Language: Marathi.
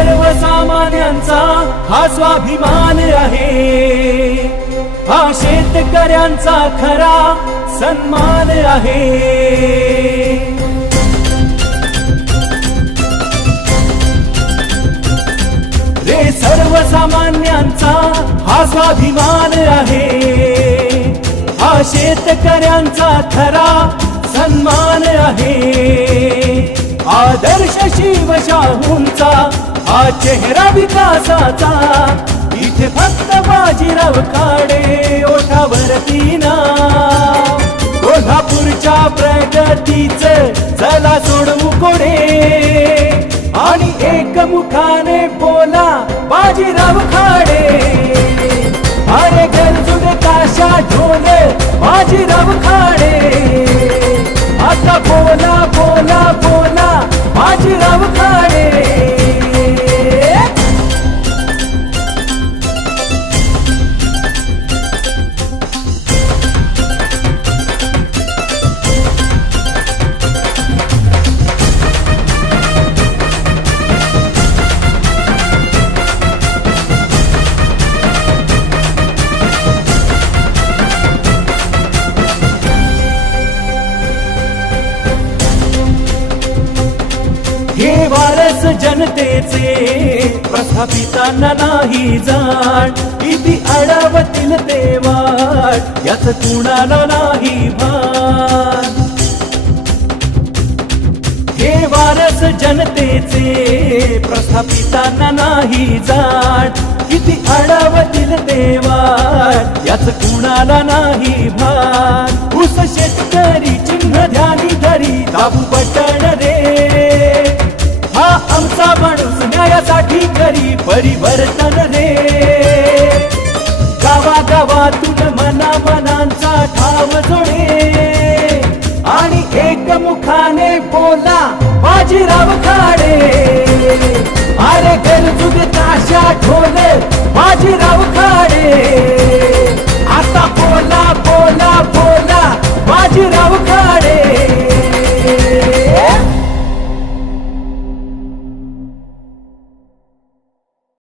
सर्वसामान्यांचा हा स्वाभिमान आहे, हा शेतकऱ्यांचा खरा सन्मान आहे। रे सर्वसामान्यांचा हा स्वाभिमान आहे, हा शेतकऱ्यांचा खरा सन्मान आहे। आदर्श शिवशाहूंचा हा चेहरा विकासाचा, इथे फक्त बाजीराव खाडे ओठावरती नाव। कोल्हापूरच्या प्रगतीचं चला सोडवू कोडे, आणि एकमुखाने बोला बाजीराव खाडे। अरे गरजुड काशा ढोल बाजीराव खाडे, आता बोला बोला बोला बाजीराव खाडे। हे वारस जनतेचे प्रस्थापितांना नाही जाण, किती अडवतील ते वाट याच कुणाला नाही भान। हे वारस जनतेचे प्रस्थापितांना नाही जाण, किती अडवतील ते वाट याच कुणाला नाही भान। ऊस शेतकरी चिन्ह ध्यानी धरी दाबू बटण रे, हा आमचा माणूस न्यायासाठी करी परिवर्तन रे। गावागावातून मना मनांचा ठाव जोडे, आणि एकमुखाने बोला बाजीराव खाडे। अरे गरजुग काशा ढोल